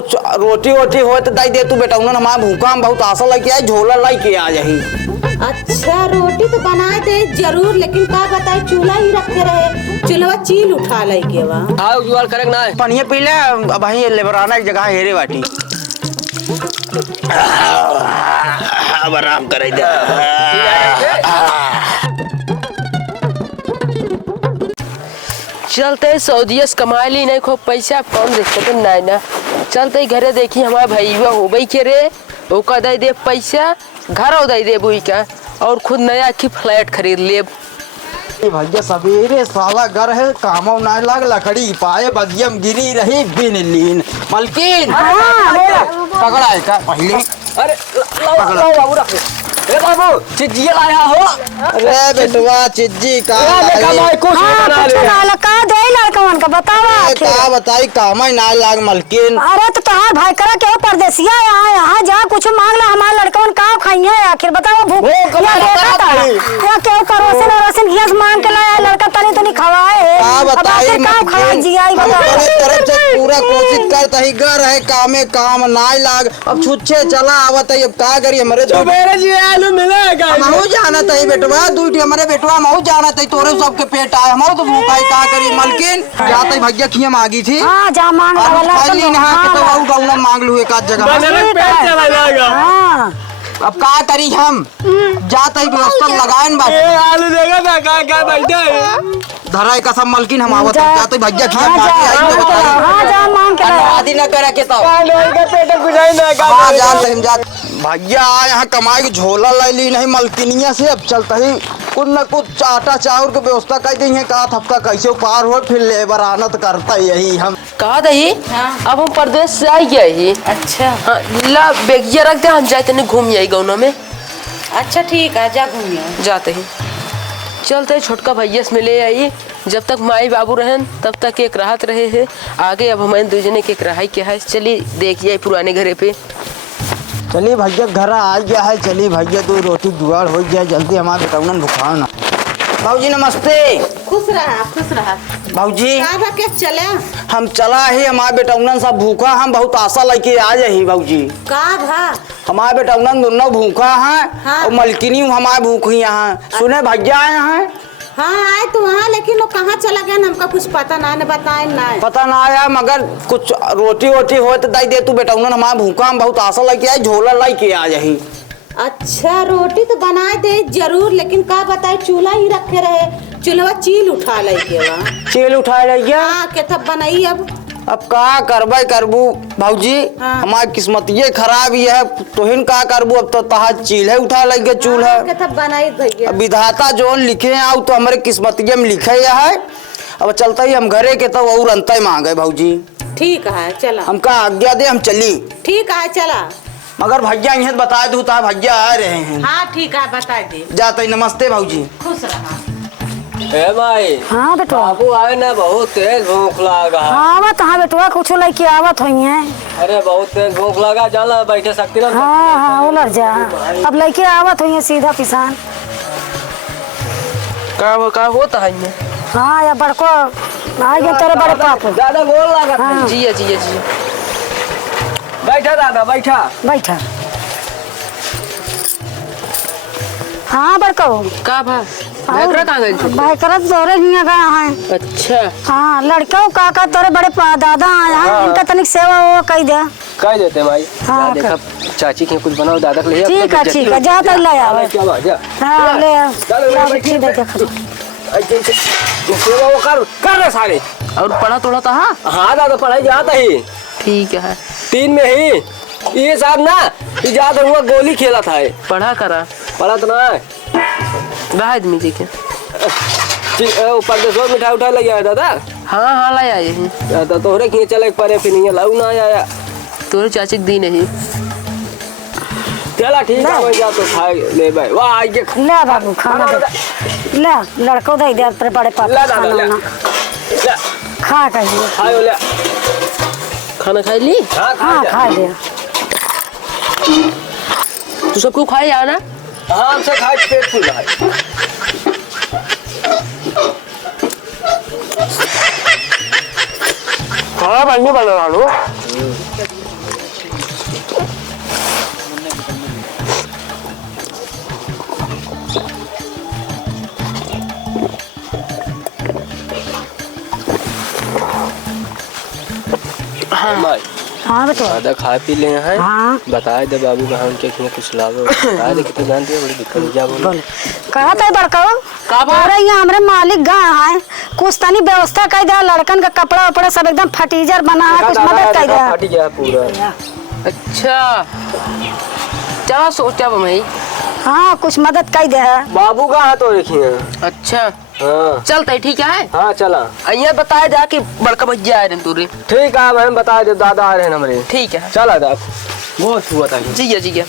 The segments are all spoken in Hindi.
रोटी वोटी हो तो दाई दे तू बेटा उन्होंने हमारा भूखा हम बहुत आशा लेके आए झोला लाई के आ जाही। अच्छा रोटी तो बना दे जरूर, लेकिन का बताए चूल्हा ही रखे रहे, चूल्हा चील उठा लाई के बा। हाँ उज्जवल करेंगे ना पनिया पी ले भाई लेबराना एक जगह हेरे बाटी। अब आराम करे दे। चलते सऊदीस कमा ली नहीं खूब पैसा कौन देखते नहीं ना। चलते घरे देखी हमारा भैया हो भाई के रे ओका दे दे पैसा घर दे दे बुई का और खुद नया की फ्लैट खरीद ले। भैया सवेरे साला घर है कामों ना लग लकड़ी पाए बगियम गिरी रही बिन लीन मलकिन पकड़ा है का पहले। अरे लाओ बाबू रख ए बाबू चिज्जी लाया हो। अरे बेटवा चिज्जी का का दे लड़कवन का बतावा का बताई काम ही ना लाग मलकिन। अरे तो तहार भाई करा के परदेसिया यहाँ जा कुछ मांग ला हमारे लड़कवन का खाइए आखिर बताओ भूख या के परोसन वरोसन घियास मांग के लाया लड़का तनी तनी खवाए का बताई मलकिन जियाई तरफ से पूरा कोशिश करता ही घर है कामे काम ना लाग अब छुच्छे चला आवत है अब का करी हमरे मेरे जी आलू मिलेगा महू जाना तई बेटवा दूटी हमारे बेटवा महू जाना तई तोरे सबके पेट आए हम तो भूखाई का करी मलकिन जाते भैया खिया मांगी थी। हां जा मांग वाला पहली नहा के तो वो गौना मांग लू एक आध जगह पेट चला जाएगा। हां अब का करी हम जाते ही व्यवस्था लगाएन बा आलू देगा ना का बैठे धराई कसम मलकिन हम आवत जाते भैया खिया मांगी आई तो बताई। हां जा मांग के आदि न करे के तो का पेट गुजाई ना का हां जान हम जा भैया यहाँ कमाई की झोला लाई ली नहीं मलकिनिया से अब चलता ही कुछ न कुछ आटा चावल की व्यवस्था कर दी है का थपका कैसे पार हो फिर लेबर आनत करता यही हम कहा दही। अब हम प्रदेश से आई गए ही। अच्छा हाँ ला बेगिया रख दे हम जाते नहीं घूम आई गाँव में। अच्छा ठीक है जा घूमिए जाते ही चलते छोटका भैया से मिले आई जब तक माई बाबू रहन तब तक एक राहत रहे है आगे अब हमारे दूजने के एक रहाई क्या है। चलिए देखिए पुराने घरे पे चलिए भैया घर आ गया है। चलिए भैया दो रोटी जुगाड़ हो गया जल्दी हमारे बेटा भुखाओ ना। भाऊजी नमस्ते। खुश रहा भाऊजी के चले हम चला ही हमारे बेटा सब भूखा हम बहुत आशा लेके आ जाही भाऊजी का भा हमारे बेटा दोनों भूखा हैं। हाँ। और मलकिनी हमारे भूखी यहाँ सुने भैया आए हैं। हाँ आए तो वहाँ लेकिन वो कहाँ चला गया हमका कुछ पता ना बताए ना पता ना आया मगर कुछ रोटी वोटी हो तो दाई दे तू बेटा हमारा भूखा हम बहुत आशा लेके आए झोला लाई के आ जाही। अच्छा रोटी तो बना दे जरूर, लेकिन का बताए चूल्हा ही रखे रहे, चूल्हा चील उठा लाई के बा चील उठा लिया। हाँ के तब बनाई अब का करबे करबू भाऊजी। हाँ। हमारी किस्मत ये खराब ही है तोहिन का करबू अब तो तहा चील है उठा लगे चूल्हा। हाँ, के तब बनाई भैया विधाता जो लिखे आओ तो हमारे किस्मत में लिखे है। अब चलता ही हम घरे के तो और अंत मांगे भाऊजी। ठीक है चला हमका आज्ञा दे हम चली। ठीक है चला मगर भैया यह बता दू ता भैया आ रहे हैं। हाँ ठीक है बता दे जाते नमस्ते भाऊजी। खुश रहा। ए भाई हां बेटवा बाबू आए ना बहुत तेज भूख लगा। आवत हां बेटवा कुछ लेके आवत होई है। अरे बहुत तेज भूख लगा जाला बैठे सकती ना। हां उलट जा अब लेके आवत होई है सीधा किसान का होता है ये। हां या बड़को आ गए तेरे बड़े पाप ज्यादा गोल लगा हाँ। जी बैठा दादा बैठा। हाँ बड़को का भा भाई कहाँ गए भाई करत तोरे हिया गया है। अच्छा हाँ लड़का काका तोरे बड़े दादा आया है इनका तनिक सेवा वो कह दे कह देते भाई। हाँ, देखा चाची के कुछ बनाओ दादा के लिए ठीक है जा तक ले आवे। क्या बात है हाँ ले आ ठीक है देख सेवा वो कर रहे सारे और पढ़ा थोड़ा था। हाँ दादा पढ़ाई जाता ही ठीक है 3 में ही ये साहब ना याद हुआ गोली खेला था पढ़ा तो ना आदमी जी के ऊपर से मिठाई उठा ले गया दादा। हाँ लाया दादा तोहरे खींच चले परे फिर नहीं लाऊ ना आया तोरे चाची दी नहीं। चला ठीक है जा तो खा ले भाई वाह आगे ले बाबू खाना दे ले लड़को दे दे तेरे बड़े पापा खाना खा कहिए खाओ ले खाना खा ली। हाँ खा लिया तू सबको खाए यार ना। हाँ हमसे खाए पेट फूल है। हाँ बना लो हाँ बेटा दादा खा पी ले हैं। हाँ बताए दे बाबू का हम के कुछ लावे बताए दे कितने जानते हैं बड़ी दिक्कत क्या बोले कहा था बड़का अरे यहाँ हमारे मालिक गाँव है कुछ तनी व्यवस्था कर दे लड़कन का कपड़ा उपड़ा सब एकदम फटीजर बना है कुछ मदद कर दे। फट गया पूरा। अच्छा क्या सोचा भाई? हाँ कुछ मदद कर दे। बाबू का हाथ तो देखिए। अच्छा हाँ चलते ठीक है। हाँ चला अइया बताए जा कि बड़का भैया आ रहे हैं तूरे। ठीक है हम बता दे दादा आ रहे हैं हमारे। ठीक है चला दा वो छुआ था जी जा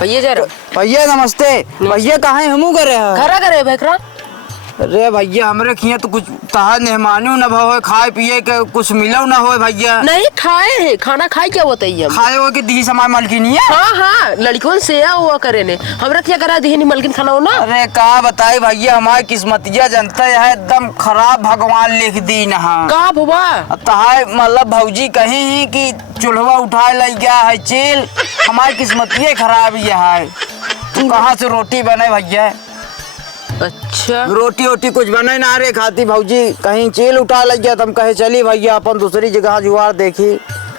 भैया जा भैया नमस्ते भैया कहाँ हमू करे खरा करे भैकरा। अरे भैया हमरे खिया तो कुछ तहा मेहमानी न हो खाए पिए के कुछ मिलो न हो भैया। नहीं खाए है खाना खाए क्या बताइए खाए हो कि दी समाय मलकिन है। हाँ लड़कियों से हुआ करे ने हमरा क्या करा दी मलकिन खाना हो ना। अरे का बताई भैया हमारी किस्मतिया जनता है एकदम खराब भगवान लिख दी न का बुआ तहा मतलब भौजी कहीं ही कि चूल्हा उठाए लग गया है चेल हमारी किस्मतिया खराब ये है। तू कहाँ से रोटी बने भैया? अच्छा रोटी वोटी कुछ बने ना रे खाती भौजी कहीं चेल उठा लग गया तुम कहे चली भैया अपन दूसरी जगह जुआर देखी।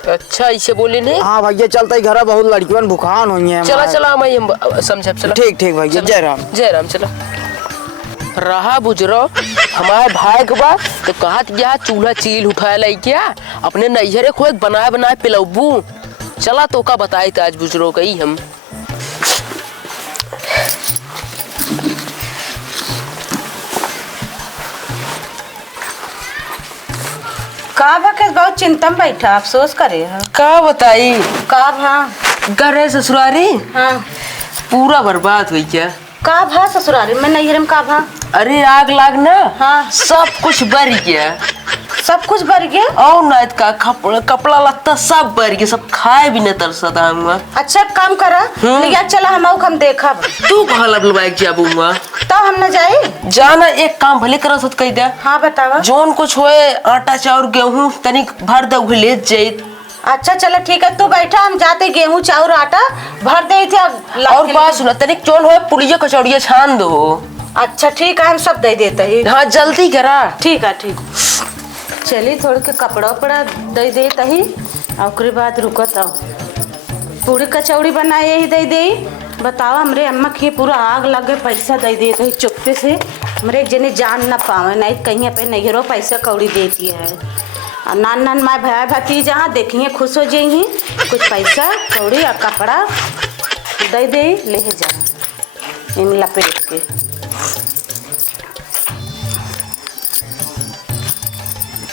अच्छा इसे बोले नहीं। हाँ भैया चलता ही घर बहुत लड़कियों भुखान हुई है। चला मैं समझे चला ठीक भैया जय राम चला रहा बुजरो हमारे भाई के बाद तो कहा गया चूल्हा चील उठाए लाई क्या अपने नैहरे खोद बनाए पिलबू। चला तो का बताए आज बुजरो गई हम का बस बहुत चिंता में बैठा अफसोस करे का बताई का भा गरे ससुरारी। हाँ पूरा बर्बाद हुई क्या का भा ससुरारी में नैहरे में का भा? अरे आग लाग ना। हाँ सब कुछ बर गया सब कुछ बर गया और नाइट का कपड़ा लत्ता सब बर गया सब खाए भी न तरसता हम। अच्छा काम करा लिया चला हम देखा तू कहाँ लब बाइक जाबूंगा तो हम न जाए जाना एक काम भले कर सत कह दे। हाँ बतावा जोन कुछ होए आटा चाउर गेहूं तनिक भर दे ले जाए। अच्छा चलो ठीक है तू बैठा हम जाते गेहूं चाउर आटा भर दे थे। और बात सुना तनिक जोन होए पुड़िया कचौड़िया छान दो। अच्छा ठीक है हम सब दे देते हैं। हाँ जल्दी करा। ठीक है ठीक चलिए थोड़े के कपड़ा उपड़ा दे देता ही और बाद रुकत आओ पूरी कचौड़ी बनाए यही दे दे। बताओ हमरे अम्मा की पूरा आग लगे पैसा दे देते ही चुपके से हमरे जने जान ना पावे नहीं कहीं पे नैहरों पैसा कौड़ी देती है और नान माँ भाई भतीजा हाँ देखिए खुश हो जाइए कुछ पैसा कौड़ी और कपड़ा दे दे ले जा इन लपेट के।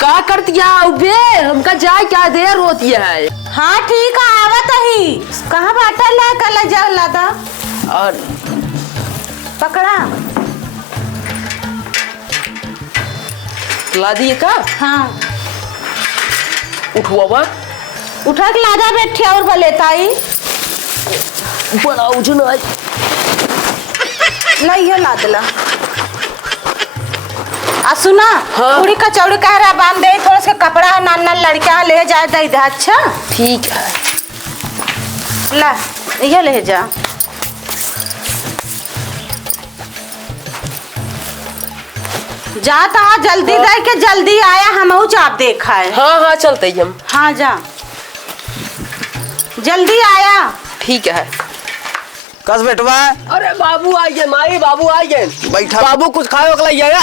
का कर दिया बे हमका जाए क्या देर होती है। हाँ ठीक है आवत ही कहाँ बाटा ला कल जा लादा और पकड़ा ला दिए का। हाँ उठवा उठा के लादा बैठे और बलेताई बड़ा उजन है नहीं है लादला आ सुना। हाँ? पूरी कचौड़ी कह रहा बांध दे थोड़ा सा कपड़ा नान लड़का ले जा दे दे। अच्छा ठीक है ला ये ले जा जाता जल्दी हाँ। दे के जल्दी आया हम चाप देखा है। हाँ चलते हम। हाँ जा जल्दी आया। ठीक है कस बेटवा। अरे बाबू आ गए माई बाबू आ गए बैठा बाबू कुछ खाए वगैरह जाएगा।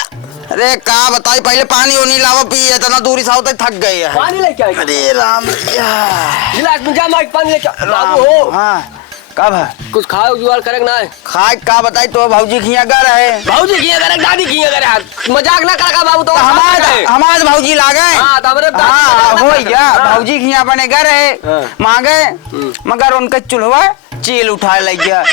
अरे का बताई पहले पानी उनी लावा पी इतना दूरी से होता थक गए है। पानी लेके आए। अरे राम गिलास में जा माइक पानी लेके बाबू हो। हाँ कब है कुछ खाओ जुगाड़ करे ना है खाए का बताई तो भौजी खिया कर है भाऊजी किया करे दादी किया करे मजाक ना करा बाबू तो हमारे भौजी लागे। हाँ तो हमरे हाँ हो गया भौजी खिया अपने घर है मांगे मगर उनका चूल्हा चील उठाए लग गया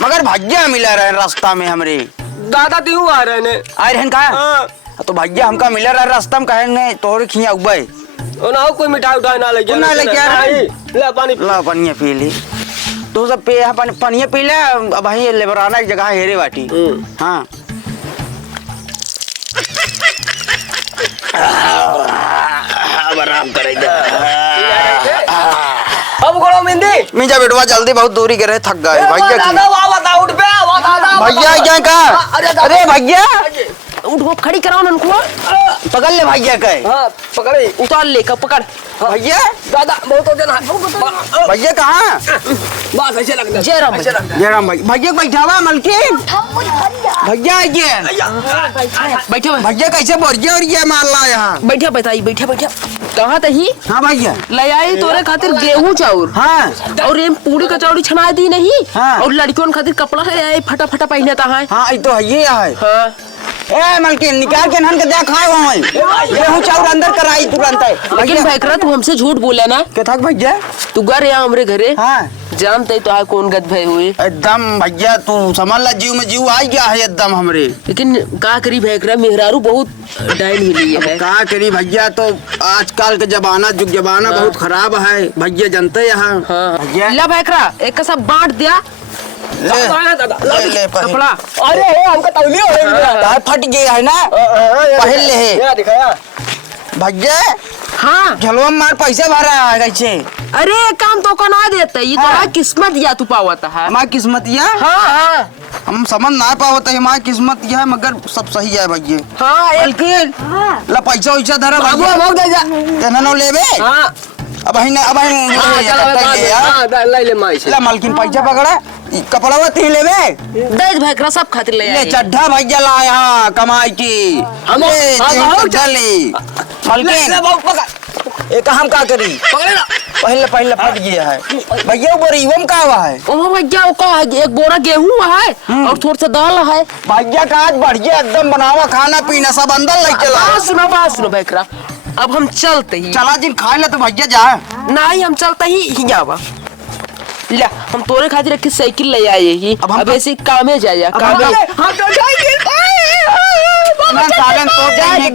मगर भैया मिला रहे रास्ता में हमरे दादा तीनों आ रहे ने आए रहन का तो भैया हमका मिला रहा रास्ता में कहेंगे तोड़ खिया उबे ना कोई मिठाई उठाई ना ले ना ले क्या ले पानी ला पानी पी ली तो सब पे पानी पी ले अब भाई लेबराना एक जगह हेरे बाटी। हाँ अब आराम करे अब करो मेहंदी मिंजा बेटवा जल्दी बहुत दूरी करे थक गए भैया दादा वाह दादा उठ पे वाह दादा भैया क्या कहा। अरे भैया उठ वो खड़ी कराओ उनको पकड़ ले भैया के। हाँ पकड़े, उतार लेकर पकड़। भैया दादा बहुत हो जाना। भैया कहाँ? बस ऐसे लगना। जय राम भैया। जय राम भैया बैठावा मलकिन। भैया आइए। बैठे भैया कैसे बोरिया और ये माल ला यहाँ? बैठे बताई बैठे बैठे। कहाँ तही हाँ भैया। ले आई तोरे खातिर गेहूं चाउर। हाँ और ये पूरी कचौड़ी छना दी नहीं। हाँ। और लड़कियों खातिर कपड़ा है फटा फटा पहने ता है। हाँ ये तो है ये है। हाँ ए मलकिन निकाल के नहन के दे खाए वहाँ गेहूं चाउर अंदर कराई तुरंत है। लेकिन भैकरा तू हमसे झूठ बोला ना। क्या था भैया? तू घर या हमरे घरे हाँ जानते तो है कौन गद भय हुए। एकदम भैया तू समझ ला जीव में जीव आ गया है एकदम हमरे। लेकिन का करी भैकरा मेहरारू बहुत डाइन मिली है। का करी भैया तो आजकल के जमाना जुग जमाना बहुत खराब है भैया जानते यहाँ। हाँ भैया ला भैकरा एक का सब बांट दिया ले कपड़ा। अरे हमका तौली हो रही है। फट गया है ना पहल ले है ये दिखाया। भैया। हाँ झलवा मार पैसे भरा है कैसे? अरे काम तो को ना देता ये तो हाँ। किस्मत या तू पावता है। हमारी किस्मत यह हाँ हाँ हम समझ ना पावत है हमारी किस्मत यह है मगर सब सही है भैया। हाँ मलकिन ला पैसा वैसा धरा बाबू भैया भाग दे जा। तेना नो लेबे। हाँ अब ही ले ले माई से। ला मलकिन पैसा पकड़ा कपड़ा ती लेबे। दे भैकरा सब खातिर ले ले आई। चड्ढा भैया ला यहाँ कमाई की हम- ले हम- चड्ढा ले मलकिन एक हम का करी पकड़े ना। पहले पहले फट गया है भैया बोरीवम का हुआ है। ओ भैया वो का है एक बोरा गेहूं है और थोड़ा सा दाल है। भैया का आज बढ़िया एकदम बनावा खाना पीना सब अंदर ले चला। बात सुनो भैकरा अब हम चलते ही। चला जिन खाए ले तो भैया जा। नहीं हम चलते ही जावा। ले हम तोरे खातिर एक साइकिल ले आए ही। अब हम अब ऐसे कामे जाया कामे। हम तो जाएंगे। ना सालन तो जाएंगे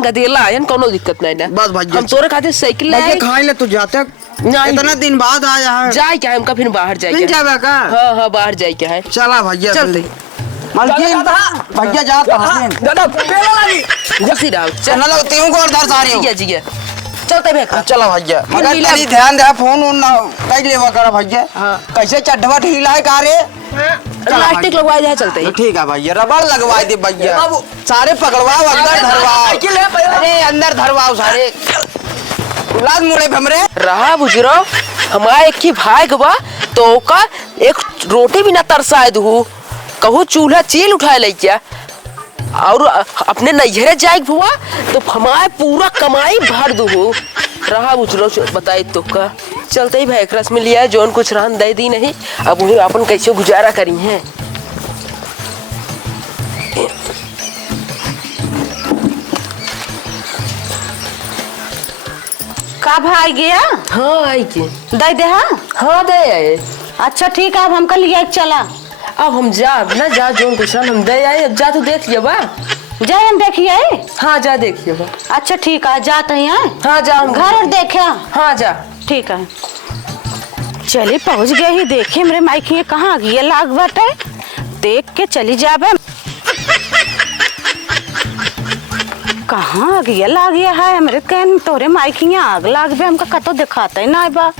गदेला है कोनो दिक्कत नहीं ना। बस भैया हम तोरे खातिर साइकिल ले भैया आए। खाए ले तो जाते नहीं। इतना दिन बाद आया है। जाए क्या हमका फिर बाहर जाए फिर क्या? जावे का? हाँ हाँ बाहर जाए क्या है। चला भैया चलते मलकिन भैया जाता हसीन दादा पेला लगी। जल्दी राव चलना लगते हूँ को उधर सारी जी जी चलते भैकरा। चला भैया मगर मिला- तेरी ध्यान दे फोन उन ना कई लेवा करा भैया। हाँ। कैसे चढ़वा ढीला है का रे? प्लास्टिक लगवा दिया चलते ही। ठीक है भैया रबड़ लगवा दे भैया बाबू। सारे पकड़वाओ अंदर धरवाओ। साइकिल है पहले। अरे अंदर धरवाओ सारे लाद मुड़े भमरे। रहा बुजरो हमारा एक ही भाई गवा तो का एक रोटी भी ना तरसा दू कहू चूल्हा चील उठा ले क्या और अपने नैहरे जाए हुआ तो हमारे पूरा कमाई भर दू रहा बुजरो बताई तो का चलते ही भाई रस में लिया जोन कुछ रहन दे दी नहीं अब उन्हें अपन कैसे गुजारा करी है। का भाई गया हाँ आई के दे दे। हाँ हाँ दे आए। अच्छा ठीक है अब हमका लिया चला। अब हम जा ना जा जोन कुछ हम दे आए अब जा तो देख लिया बा। जाए हम देखिए। हाँ जा देखिए बा। अच्छा ठीक है जाते हैं। हाँ जा हम घर और देखे। हाँ जा। ठीक है चलिए पहुंच गए ही देखे मेरे माइकी कहाँ गए लाग बटे देख के चली जाबे। कहाँ गया लाग गया है मेरे कहन तोरे माइकी आग लाग बे हमका कतो दिखाता ही ना बा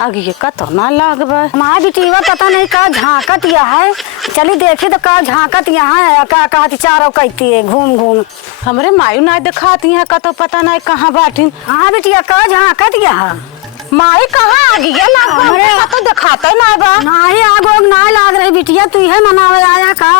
आगे कतो ना लाग बा। हमारा बेटीवा पता नहीं का झांकत या है। चली देखी तो का झांकत यहाँ है का कहती चारों कहती है घूम घूम। हमरे मायू ना दिखाती है कतो पता नहीं कहाँ बाटी। हाँ बेटिया का झांकत या है। माई कहाँ आ गया लाग बा हमरे हमका कतो दिखाता ही ना बा। नाही आग ओग ना लाग रही बिटिया तू है मनावे आया का।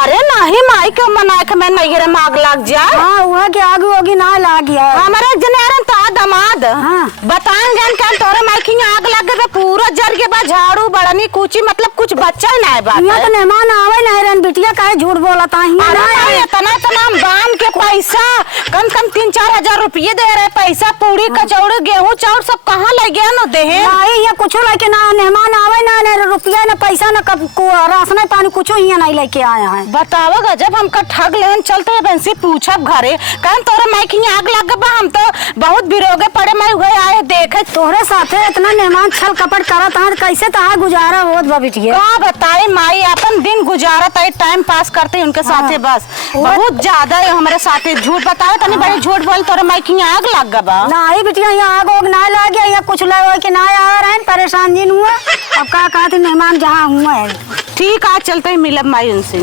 अरे नहीं माई के मनाए के मैं नैहरे में आग लग जाए। हाँ वह के आग ओगी ना लाग गया। हमारे जनेरन ता दमाद हाँ। बताएं जान का तोरे माइकी आग लग गए पूरा जर के बाद झाड़ू बड़नी कुची मतलब कुछ बच्चा ही ना बा। यहाँ तो मेहमान आवे नहीं रन बिटिया काहे झूठ बोलता है। अरे इतना इतना बांध के पैसा कम से कम 3-4 हजार रुपये दे रहे पैसा पूरी कचौड़ी गेहूं चाउर सब कहाँ ले गया न देहे। नहीं ये कुछ लेके ना मेहमान आवे ना रुपया ना पैसा ना कब राशन पानी कुछ यहाँ नहीं लेके आया है। बतावा गजब हमका ठग लेन चलते हैं बंसी पूछब घरे कहन तोरे माइकी आग लग बा हम तो बहुत बिरोगे पड़े मैं हुए आए देखे तोहरे साथे इतना मेहमान छल कपट करत है कैसे तहार गुजारा होत बा बिटिया। का बताए माई अपन दिन गुजारत है टाइम पास करते हैं उनके साथे बस बहुत ज्यादा है हमारे साथे झूठ बताओ तनी बड़े झूठ बोल तोरे माइकी आग लग बा। नहीं बिटिया यहाँ आग ओग ना लग गया यहाँ कुछ लगे कि ना आ रहे परेशान जिन हुआ। अब का कहते मेहमान जहाँ हुआ है। ठीक है चलते हैं मिलब माई उनसे।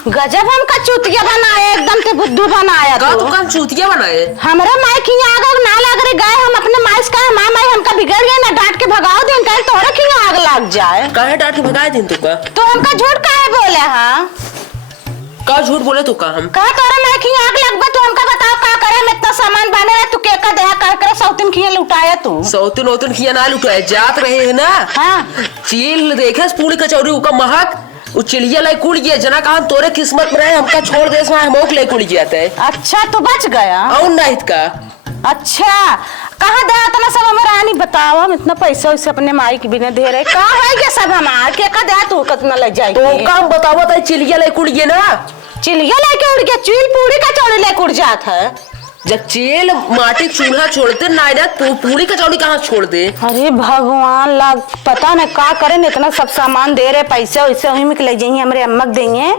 गजब हमका चूतिया बनाया, एकदम से बुद्धू बनाया का तू। तू काम चूतिया बनाए? हमारे माई की आग आग ना लग रही गए, हम अपने माई से कहे माई माई हमका बिगड़ गए ना, डांट के भगाओ दिन कहे तोहरे की आग लग जाए। काहे डांट के भगाए दिन तू का? तो हमका झूठ काहे बोले? हाँ का झूठ बोले तू का? हम कहा तोहरे माई की आग लगबे, तू हमका बताओ का करे में इतना सामान बने रहे, तू के का देहा कर कर सौतिन खिया लुटाया तू। सौतन ओतन किया ना लुटाए जात रहे है ना। हाँ चील देखे पूरी कचौरी उका महक उ चिड़िया लाई कुड़ गया जना कहा तोरे किस्मत में रहे हमका छोड़ देस में हमोक ले कुड़ गया थे। अच्छा तू बच गया। और नहीं का। अच्छा कहाँ दे इतना सब हमारा रानी बताओ, हम इतना पैसा उसे अपने माई के बिना दे रहे, कहाँ है ये सब हमार के का दे तू कितना ले जाए तो काम बतावा था चिड़िया लाई कुड़ गया ना। चिड़िया लेके उड़ गया, चील पूरी कचौड़ी लेके उड़ जात है। जब चेल माटी चूल्हा छोड़ते ना पूरी कचौड़ी कहाँ छोड़ दे। अरे भगवान लाग पता न का करे, इतना सब सामान दे रहे, पैसे वैसे वहीं में ले जाइए हमारे अम्मा देंगे।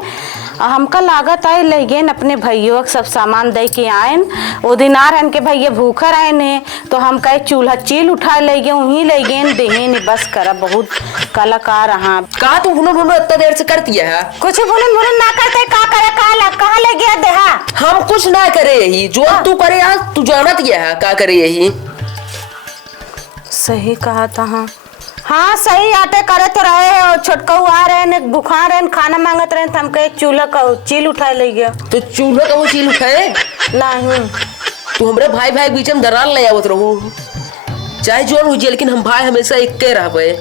हमका लागत आए ले गए अपने भैया सब सामान दे के आयन, वो दिन आ रहे के भैया भूखा रहे ने, तो हम कहे चूल्हा चील उठा ले गए वहीं ले गए देहे बस करा बहुत कलाकार। हाँ का तू भुनो भुनो इतना देर से करती है? कुछ बुनन बुनन ना करते, का करे कहाँ ले गया देहा। हम कुछ ना करे यही जो तू करे आज तू जानत गया है का करे यही। सही कहा था। हाँ सही आटे करे तो रहे है, और छोटकऊ आ रहे ने बुखार रहे खाना मांगत रहे, हम कहे चूल्हा का चील उठा ले गया। तो चूल्हा का वो चील उठाए नहीं तू हमरे भाई भाई बीच में दरार ले आवत रहू चाहे जोन हो लेकिन हम भाई हमेशा एक के रहबे।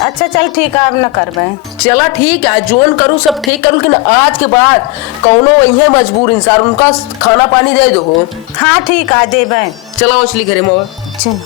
अच्छा चल ठीक है अब न करबे। चला ठीक है जोन करूँ सब ठीक करूँ, लेकिन आज के बाद कौनो वही मजबूर इंसान उनका खाना पानी दे दो। हाँ ठीक है देबे। चला मछली घरे में चलो।